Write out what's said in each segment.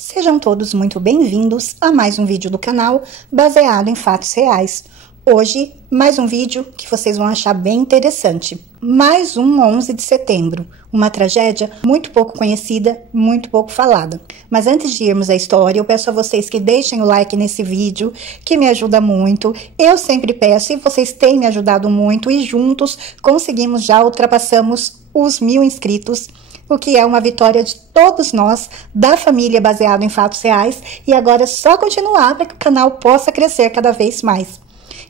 Sejam todos muito bem-vindos a mais um vídeo do canal baseado em fatos reais. Hoje, mais um vídeo que vocês vão achar bem interessante. Mais um 11 de setembro, uma tragédia muito pouco conhecida, muito pouco falada. Mas antes de irmos à história, eu peço a vocês que deixem o like nesse vídeo, que me ajuda muito. Eu sempre peço e vocês têm me ajudado muito e juntos conseguimos, já ultrapassamos os 1000 inscritos. O que é uma vitória de todos nós, da família baseado em fatos reais, e agora é só continuar para que o canal possa crescer cada vez mais.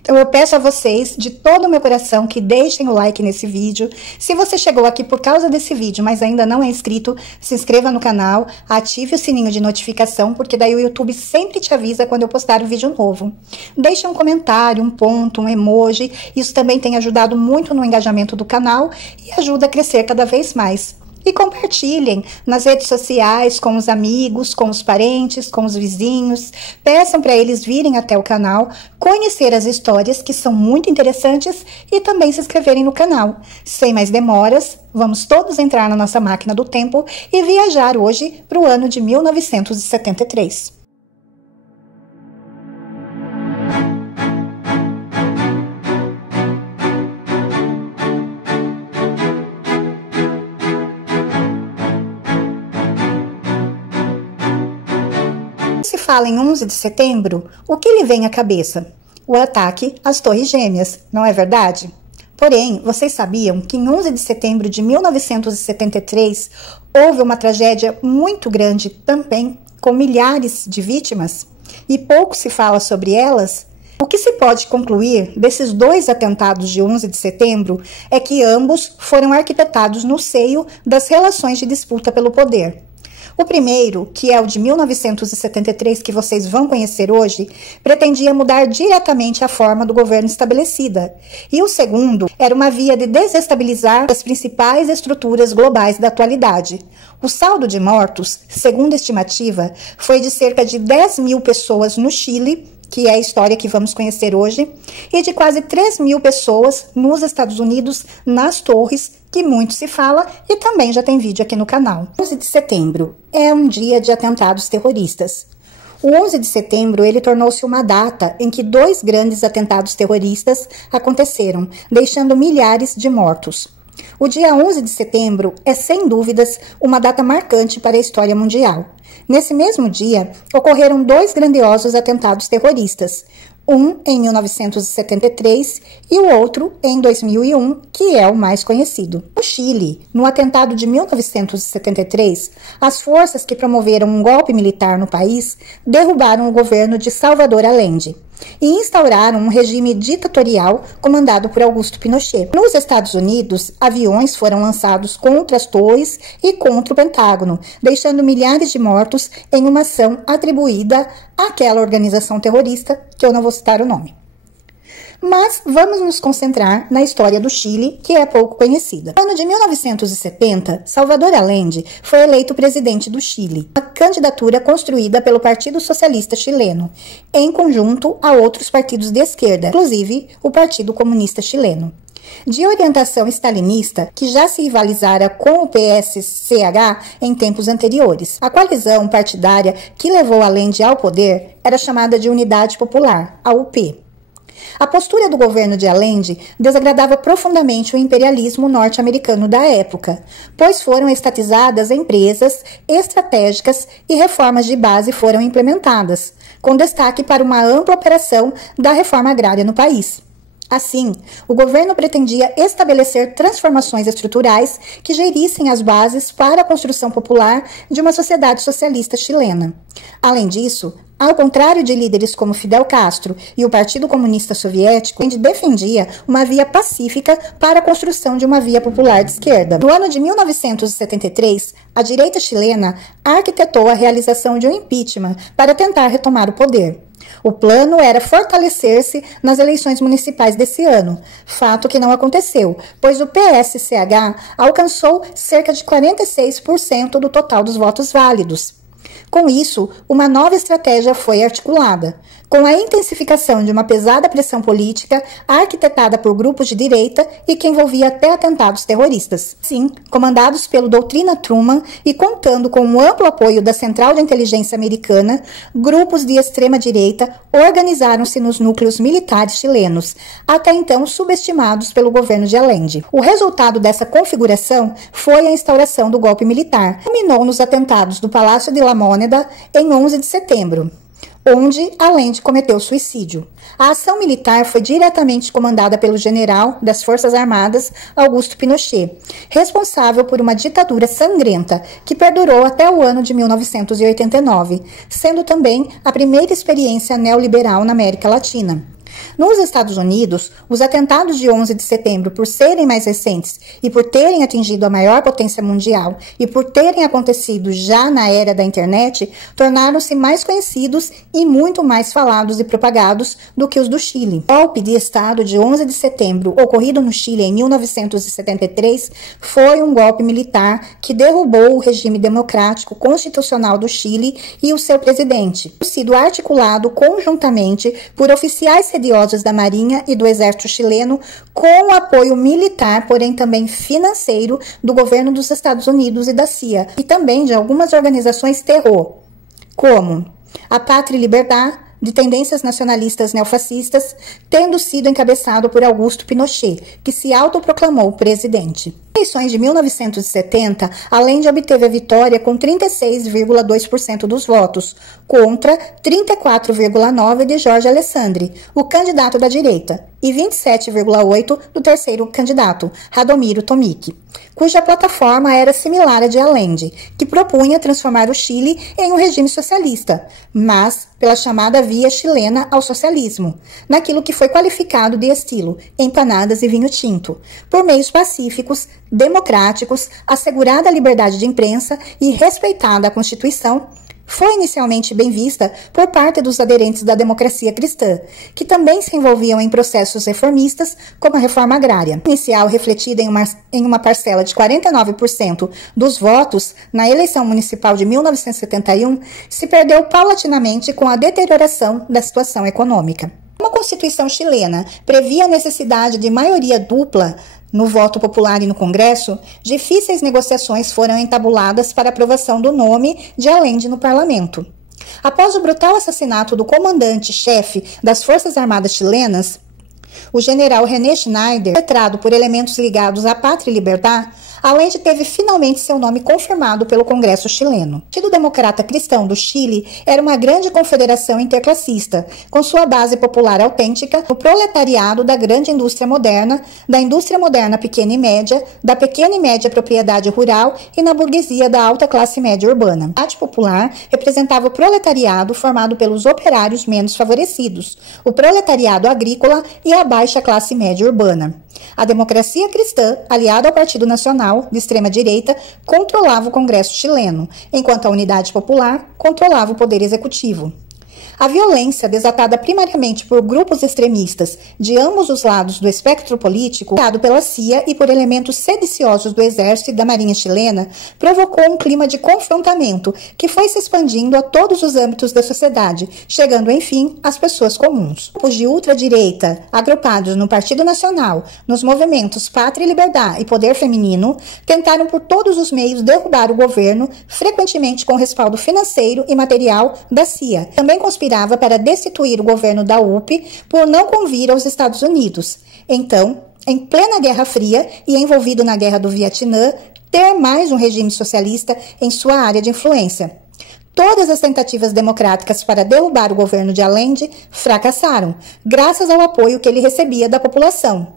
Então eu peço a vocês, de todo o meu coração, que deixem o like nesse vídeo. Se você chegou aqui por causa desse vídeo, mas ainda não é inscrito, se inscreva no canal, ative o sininho de notificação, porque daí o YouTube sempre te avisa quando eu postar um vídeo novo. Deixe um comentário, um ponto, um emoji, isso também tem ajudado muito no engajamento do canal e ajuda a crescer cada vez mais. E compartilhem nas redes sociais, com os amigos, com os parentes, com os vizinhos. Peçam para eles virem até o canal, conhecer as histórias que são muito interessantes e também se inscreverem no canal. Sem mais demoras, vamos todos entrar na nossa máquina do tempo e viajar hoje para o ano de 1973. Se fala em 11 de setembro, o que lhe vem à cabeça? O ataque às Torres Gêmeas, não é verdade? Porém, vocês sabiam que em 11 de setembro de 1973 houve uma tragédia muito grande também, com milhares de vítimas? E pouco se fala sobre elas? O que se pode concluir desses dois atentados de 11 de setembro é que ambos foram arquitetados no seio das relações de disputa pelo poder. O primeiro, que é o de 1973, que vocês vão conhecer hoje, pretendia mudar diretamente a forma do governo estabelecida. E o segundo era uma via de desestabilizar as principais estruturas globais da atualidade. O saldo de mortos, segundo a estimativa, foi de cerca de 10.000 pessoas no Chile, que é a história que vamos conhecer hoje, e de quase 3.000 pessoas nos Estados Unidos, nas Torres, que muito se fala e também já tem vídeo aqui no canal. 11 de setembro é um dia de atentados terroristas. O 11 de setembro ele tornou-se uma data em que dois grandes atentados terroristas aconteceram, deixando milhares de mortos. O dia 11 de setembro é, sem dúvidas, uma data marcante para a história mundial. Nesse mesmo dia, ocorreram dois grandiosos atentados terroristas, um em 1973 e o outro em 2001, que é o mais conhecido. No Chile, no atentado de 1973, as forças que promoveram um golpe militar no país derrubaram o governo de Salvador Allende e instauraram um regime ditatorial comandado por Augusto Pinochet. Nos Estados Unidos, aviões foram lançados contra as torres e contra o Pentágono, deixando milhares de mortos em uma ação atribuída àquela organização terrorista, que eu não vou citar o nome. Mas vamos nos concentrar na história do Chile, que é pouco conhecida. No ano de 1970, Salvador Allende foi eleito presidente do Chile, uma candidatura construída pelo Partido Socialista Chileno, em conjunto a outros partidos de esquerda, inclusive o Partido Comunista Chileno. De orientação stalinista, que já se rivalizara com o PSCH em tempos anteriores. A coalizão partidária que levou Allende ao poder era chamada de Unidade Popular, a UP. A postura do governo de Allende desagradava profundamente o imperialismo norte-americano da época, pois foram estatizadas empresas estratégicas e reformas de base foram implementadas, com destaque para uma ampla operação da reforma agrária no país. Assim, o governo pretendia estabelecer transformações estruturais que gerissem as bases para a construção popular de uma sociedade socialista chilena. Além disso, ao contrário de líderes como Fidel Castro e o Partido Comunista Soviético, ele defendia uma via pacífica para a construção de uma via popular de esquerda. No ano de 1973, a direita chilena arquitetou a realização de um impeachment para tentar retomar o poder. O plano era fortalecer-se nas eleições municipais desse ano, fato que não aconteceu, pois o PSCH alcançou cerca de 46% do total dos votos válidos. Com isso, uma nova estratégia foi articulada. com a intensificação de uma pesada pressão política arquitetada por grupos de direita e que envolvia até atentados terroristas. Sim, comandados pelo doutrina Truman e contando com o amplo apoio da Central de Inteligência Americana, grupos de extrema-direita organizaram-se nos núcleos militares chilenos, até então subestimados pelo governo de Allende. O resultado dessa configuração foi a instauração do golpe militar, que culminou nos atentados do Palácio de la Môneda em 11 de setembro. Onde Allende cometeu suicídio. A ação militar foi diretamente comandada pelo general das Forças Armadas Augusto Pinochet, responsável por uma ditadura sangrenta que perdurou até o ano de 1989, sendo também a primeira experiência neoliberal na América Latina. Nos Estados Unidos, os atentados de 11 de setembro, por serem mais recentes e por terem atingido a maior potência mundial e por terem acontecido já na era da internet, tornaram-se mais conhecidos e muito mais falados e propagados do que os do Chile. O golpe de Estado de 11 de setembro, ocorrido no Chile em 1973, foi um golpe militar que derrubou o regime democrático constitucional do Chile e o seu presidente, sido articulado conjuntamente por oficiais sediosos da Marinha e do Exército chileno, com o apoio militar, porém também financeiro, do governo dos Estados Unidos e da CIA, e também de algumas organizações terror, como a Pátria e Liberdade, de tendências nacionalistas neofascistas, tendo sido encabeçado por Augusto Pinochet, que se autoproclamou presidente. Nas eleições de 1970, Allende obteve a vitória com 36,2% dos votos, contra 34,9% de Jorge Alessandri, o candidato da direita, e 27,8% do terceiro candidato, Radomiro Tomic, cuja plataforma era similar à de Allende, que propunha transformar o Chile em um regime socialista, mas pela chamada via chilena ao socialismo, naquilo que foi qualificado de estilo empanadas e vinho tinto, por meios pacíficos, democráticos, assegurada a liberdade de imprensa e respeitada a Constituição. Foi inicialmente bem vista por parte dos aderentes da democracia cristã, que também se envolviam em processos reformistas, como a reforma agrária. Inicial refletida em uma parcela de 49% dos votos na eleição municipal de 1971, se perdeu paulatinamente com a deterioração da situação econômica. Como a Constituição chilena previa a necessidade de maioria dupla no voto popular e no Congresso, difíceis negociações foram entabuladas para aprovação do nome de Allende no parlamento. Após o brutal assassinato do comandante-chefe das Forças Armadas chilenas, o general René Schneider, perpetrado por elementos ligados à Pátria e Liberdade, Allende teve finalmente seu nome confirmado pelo Congresso chileno. O Partido Democrata Cristão do Chile era uma grande confederação interclassista, com sua base popular autêntica no proletariado da grande indústria moderna, da indústria moderna pequena e média, da pequena e média propriedade rural e na burguesia da alta classe média urbana. A Arte Popular representava o proletariado formado pelos operários menos favorecidos, o proletariado agrícola e a baixa classe média urbana. A democracia cristã, aliada ao Partido Nacional, de extrema-direita, controlava o Congresso chileno, enquanto a Unidade Popular controlava o poder executivo. A violência, desatada primariamente por grupos extremistas de ambos os lados do espectro político, criado pela CIA e por elementos sediciosos do Exército e da Marinha chilena, provocou um clima de confrontamento que foi se expandindo a todos os âmbitos da sociedade, chegando, enfim, às pessoas comuns. Grupos de ultradireita, agrupados no Partido Nacional, nos movimentos Pátria e Liberdade e Poder Feminino, tentaram por todos os meios derrubar o governo, frequentemente com respaldo financeiro e material da CIA. Também conspiraram para destituir o governo da UP por não convir aos Estados Unidos. Então, em plena Guerra Fria e envolvido na Guerra do Vietnã, ter mais um regime socialista em sua área de influência. Todas as tentativas democráticas para derrubar o governo de Allende fracassaram, graças ao apoio que ele recebia da população.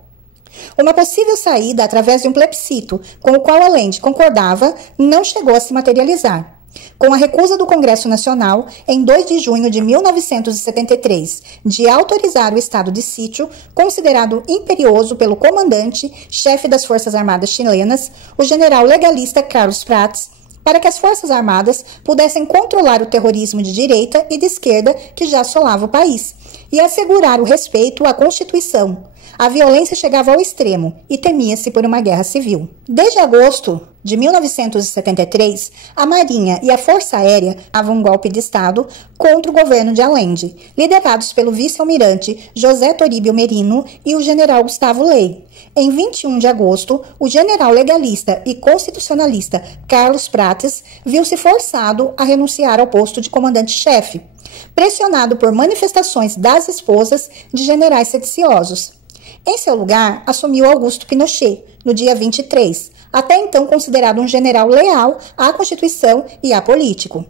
Uma possível saída através de um plebiscito, com o qual Allende concordava, não chegou a se materializar. Com a recusa do Congresso Nacional, em 2 de junho de 1973, de autorizar o estado de sítio, considerado imperioso pelo comandante, chefe das Forças Armadas chilenas, o general legalista Carlos Prats, para que as Forças Armadas pudessem controlar o terrorismo de direita e de esquerda que já assolava o país, e assegurar o respeito à Constituição. A violência chegava ao extremo e temia-se por uma guerra civil. Desde agosto de 1973, a Marinha e a Força Aérea davam um golpe de Estado contra o governo de Allende, liderados pelo vice-almirante José Toribio Merino e o general Gustavo Ley. Em 21 de agosto, o general legalista e constitucionalista Carlos Prates viu-se forçado a renunciar ao posto de comandante-chefe, pressionado por manifestações das esposas de generais sediciosos. Em seu lugar, assumiu Augusto Pinochet, no dia 23, até então considerado um general leal à Constituição e apolítico.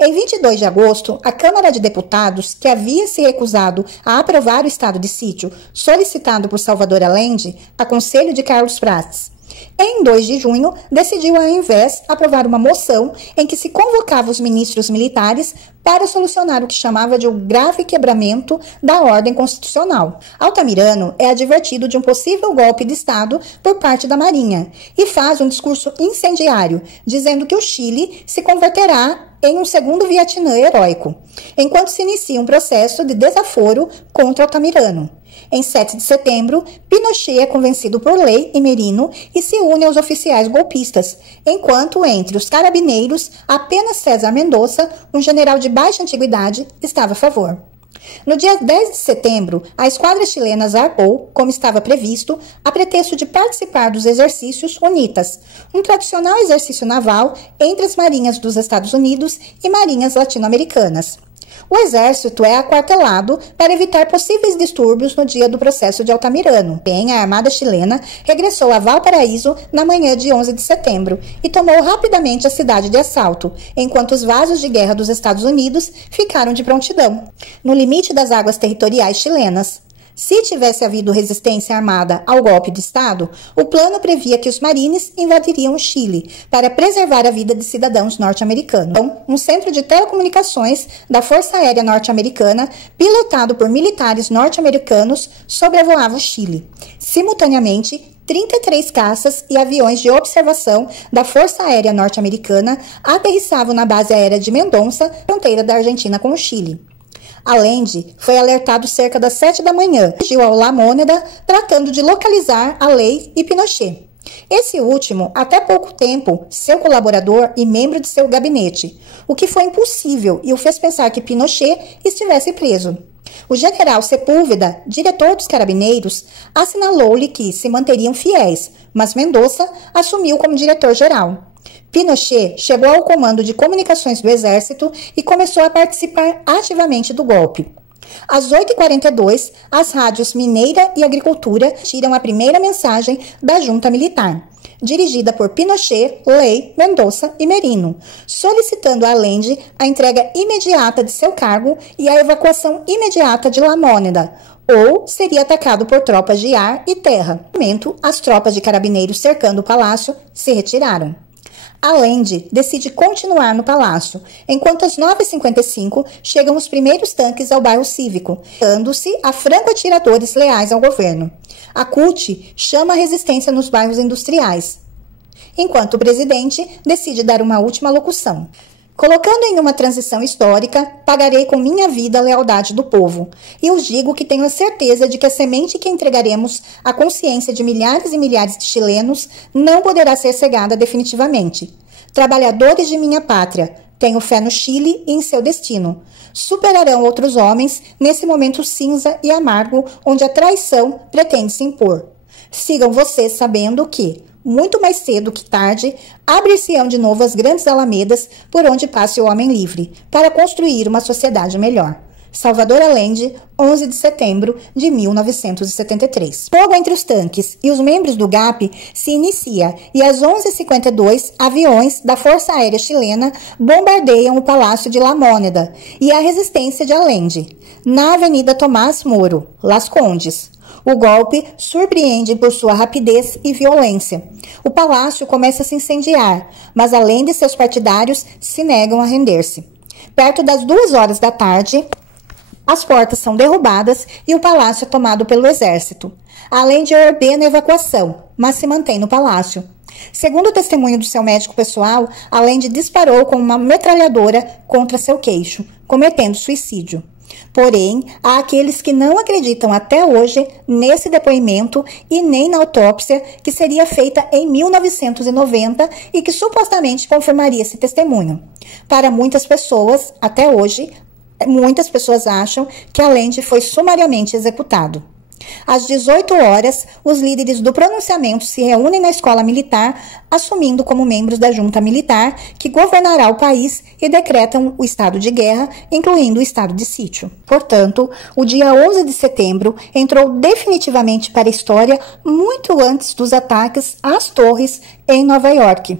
Em 22 de agosto, a Câmara de Deputados, que havia se recusado a aprovar o estado de sítio solicitado por Salvador Allende, a conselho de Carlos Prates, em 2 de junho, decidiu, ao invés, aprovar uma moção em que se convocava os ministros militares para solucionar o que chamava de um grave quebramento da ordem constitucional. Altamirano é advertido de um possível golpe de Estado por parte da Marinha e faz um discurso incendiário, dizendo que o Chile se converterá em um segundo Vietnã heróico, enquanto se inicia um processo de desaforo contra Altamirano. Em 7 de setembro, Pinochet é convencido por Ley e Merino e se une aos oficiais golpistas, enquanto entre os carabineiros, apenas César Mendoza, um general de baixa antiguidade, estava a favor. No dia 10 de setembro, a esquadra chilena zarpou, como estava previsto, a pretexto de participar dos exercícios UNITAS, um tradicional exercício naval entre as marinhas dos Estados Unidos e marinhas latino-americanas. O exército é aquartelado para evitar possíveis distúrbios no dia do processo de Altamirano. Bem, a armada chilena regressou a Valparaíso na manhã de 11 de setembro e tomou rapidamente a cidade de assalto, enquanto os vasos de guerra dos Estados Unidos ficaram de prontidão, no limite das águas territoriais chilenas. Se tivesse havido resistência armada ao golpe de Estado, o plano previa que os marines invadiriam o Chile para preservar a vida de cidadãos norte-americanos. Então, um centro de telecomunicações da Força Aérea Norte-Americana, pilotado por militares norte-americanos, sobrevoava o Chile. Simultaneamente, 33 caças e aviões de observação da Força Aérea Norte-Americana aterrissavam na base aérea de Mendonça, fronteira da Argentina com o Chile. Allende foi alertado cerca das 7 da manhã, dirigiu ao La Môneda, tratando de localizar a Ley e Pinochet. Esse último, até pouco tempo, seu colaborador e membro de seu gabinete, o que foi impossível e o fez pensar que Pinochet estivesse preso. O general Sepúlveda, diretor dos Carabineiros, assinalou-lhe que se manteriam fiéis, mas Mendoza assumiu como diretor-geral. Pinochet chegou ao comando de comunicações do Exército e começou a participar ativamente do golpe. Às 8h42, as rádios Mineira e Agricultura tiram a primeira mensagem da junta militar, dirigida por Pinochet, Ley, Mendoza e Merino, solicitando a Allende a entrega imediata de seu cargo e a evacuação imediata de La Môneda, ou seria atacado por tropas de ar e terra. No momento, as tropas de carabineiros cercando o palácio se retiraram. Allende decide continuar no palácio, enquanto às 9h55 chegam os primeiros tanques ao bairro Cívico, dando-se a franco-atiradores leais ao governo. A CUT chama a resistência nos bairros industriais, enquanto o presidente decide dar uma última locução. Colocando em uma transição histórica, pagarei com minha vida a lealdade do povo. E os digo que tenho a certeza de que a semente que entregaremos à consciência de milhares e milhares de chilenos não poderá ser cegada definitivamente. Trabalhadores de minha pátria, tenho fé no Chile e em seu destino. Superarão outros homens nesse momento cinza e amargo onde a traição pretende se impor. Sigam vocês sabendo que, muito mais cedo que tarde, abrir-se-ão de novo as grandes alamedas por onde passe o homem livre, para construir uma sociedade melhor. Salvador Allende, 11 de setembro de 1973. Fogo entre os tanques e os membros do GAP se inicia e às 11h52 aviões da Força Aérea Chilena bombardeiam o Palácio de La Môneda e a resistência de Allende, na Avenida Tomás Moro, Las Condes. O golpe surpreende por sua rapidez e violência. O palácio começa a se incendiar, mas além de seus partidários se negam a render-se. Perto das 2h da tarde, as portas são derrubadas e o palácio é tomado pelo exército. Allende ordena a evacuação, mas se mantém no palácio. Segundo o testemunho do seu médico pessoal, Allende disparou com uma metralhadora contra seu queixo, cometendo suicídio. Porém, há aqueles que não acreditam até hoje nesse depoimento e nem na autópsia que seria feita em 1990 e que supostamente confirmaria esse testemunho. Para muitas pessoas, até hoje, muitas pessoas acham que Allende foi sumariamente executado. Às 18 horas, os líderes do pronunciamento se reúnem na escola militar, assumindo como membros da junta militar que governará o país e decretam o estado de guerra, incluindo o estado de sítio. Portanto, o dia 11 de setembro entrou definitivamente para a história muito antes dos ataques às torres em Nova York.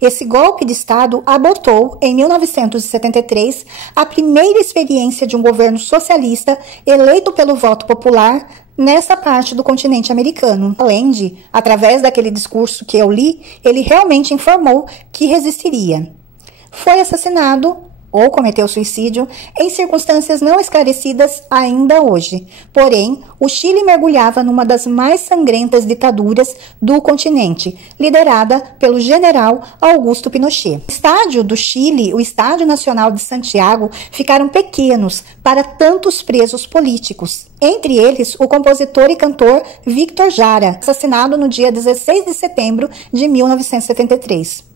Esse golpe de Estado abortou, em 1973, a primeira experiência de um governo socialista eleito pelo voto popular nessa parte do continente americano. Allende, através daquele discurso que eu li, ele realmente informou que resistiria. Foi assassinado ou cometeu suicídio em circunstâncias não esclarecidas ainda hoje. Porém, o Chile mergulhava numa das mais sangrentas ditaduras do continente, liderada pelo general Augusto Pinochet. O estádio do Chile, o Estádio Nacional de Santiago, ficaram pequenos para tantos presos políticos. Entre eles, o compositor e cantor Víctor Jara, assassinado no dia 16 de setembro de 1973.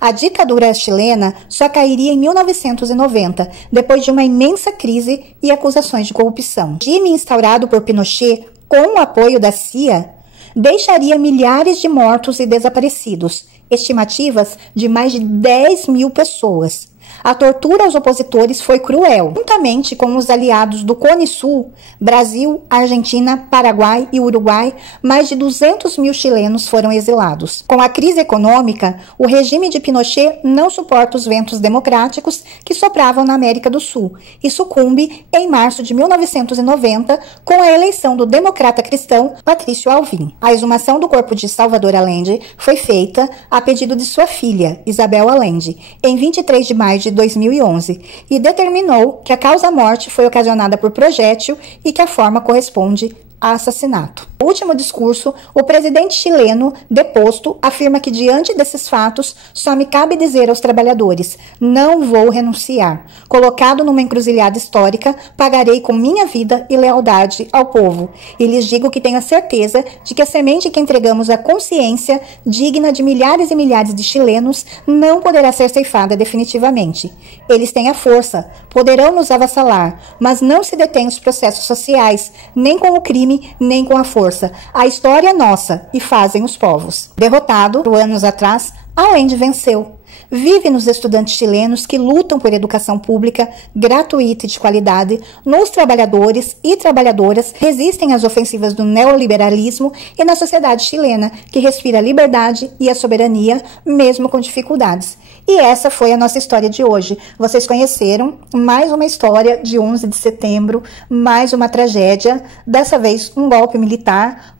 A ditadura chilena só cairia em 1990, depois de uma imensa crise e acusações de corrupção. O regime instaurado por Pinochet, com o apoio da CIA, deixaria milhares de mortos e desaparecidos, estimativas de mais de 10 mil pessoas. A tortura aos opositores foi cruel. Juntamente com os aliados do Cone Sul, Brasil, Argentina, Paraguai e Uruguai, mais de 200 mil chilenos foram exilados. Com a crise econômica, o regime de Pinochet não suporta os ventos democráticos que sopravam na América do Sul e sucumbe em março de 1990 com a eleição do democrata cristão Patrício Alvim. A exumação do corpo de Salvador Allende foi feita a pedido de sua filha, Isabel Allende, em 23 de maio de 2011 e determinou que a causa-morte foi ocasionada por projétil e que a forma corresponde a assassinato. No último discurso, o presidente chileno, deposto, afirma que diante desses fatos, só me cabe dizer aos trabalhadores, não vou renunciar. Colocado numa encruzilhada histórica, pagarei com minha vida e lealdade ao povo. E lhes digo que tenho a certeza de que a semente que entregamos à consciência, digna de milhares e milhares de chilenos, não poderá ser ceifada definitivamente. Eles têm a força, poderão nos avassalar, mas não se detêm os processos sociais, nem com o crime, nem com a força. A história é nossa e fazem os povos. Derrotado, anos atrás, Allende venceu. Vive nos estudantes chilenos que lutam por educação pública, gratuita e de qualidade, nos trabalhadores e trabalhadoras que resistem às ofensivas do neoliberalismo e na sociedade chilena, que respira a liberdade e a soberania, mesmo com dificuldades. E essa foi a nossa história de hoje. Vocês conheceram mais uma história de 11 de setembro, mais uma tragédia, dessa vez um golpe militar,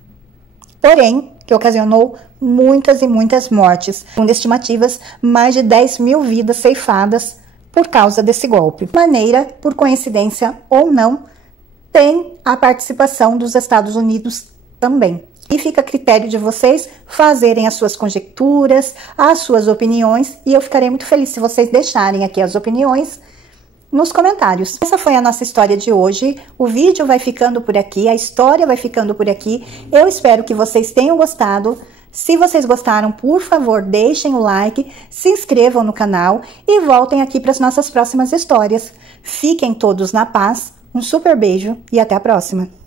porém, que ocasionou muitas e muitas mortes, com estimativas mais de 10 mil vidas ceifadas por causa desse golpe. De maneira, por coincidência ou não, tem a participação dos Estados Unidos também. E fica a critério de vocês fazerem as suas conjecturas, as suas opiniões, e eu ficarei muito feliz se vocês deixarem aqui as opiniões nos comentários. Essa foi a nossa história de hoje. O vídeo vai ficando por aqui, a história vai ficando por aqui. Eu espero que vocês tenham gostado. Se vocês gostaram, por favor, deixem o like, se inscrevam no canal e voltem aqui para as nossas próximas histórias. Fiquem todos na paz, um super beijo e até a próxima!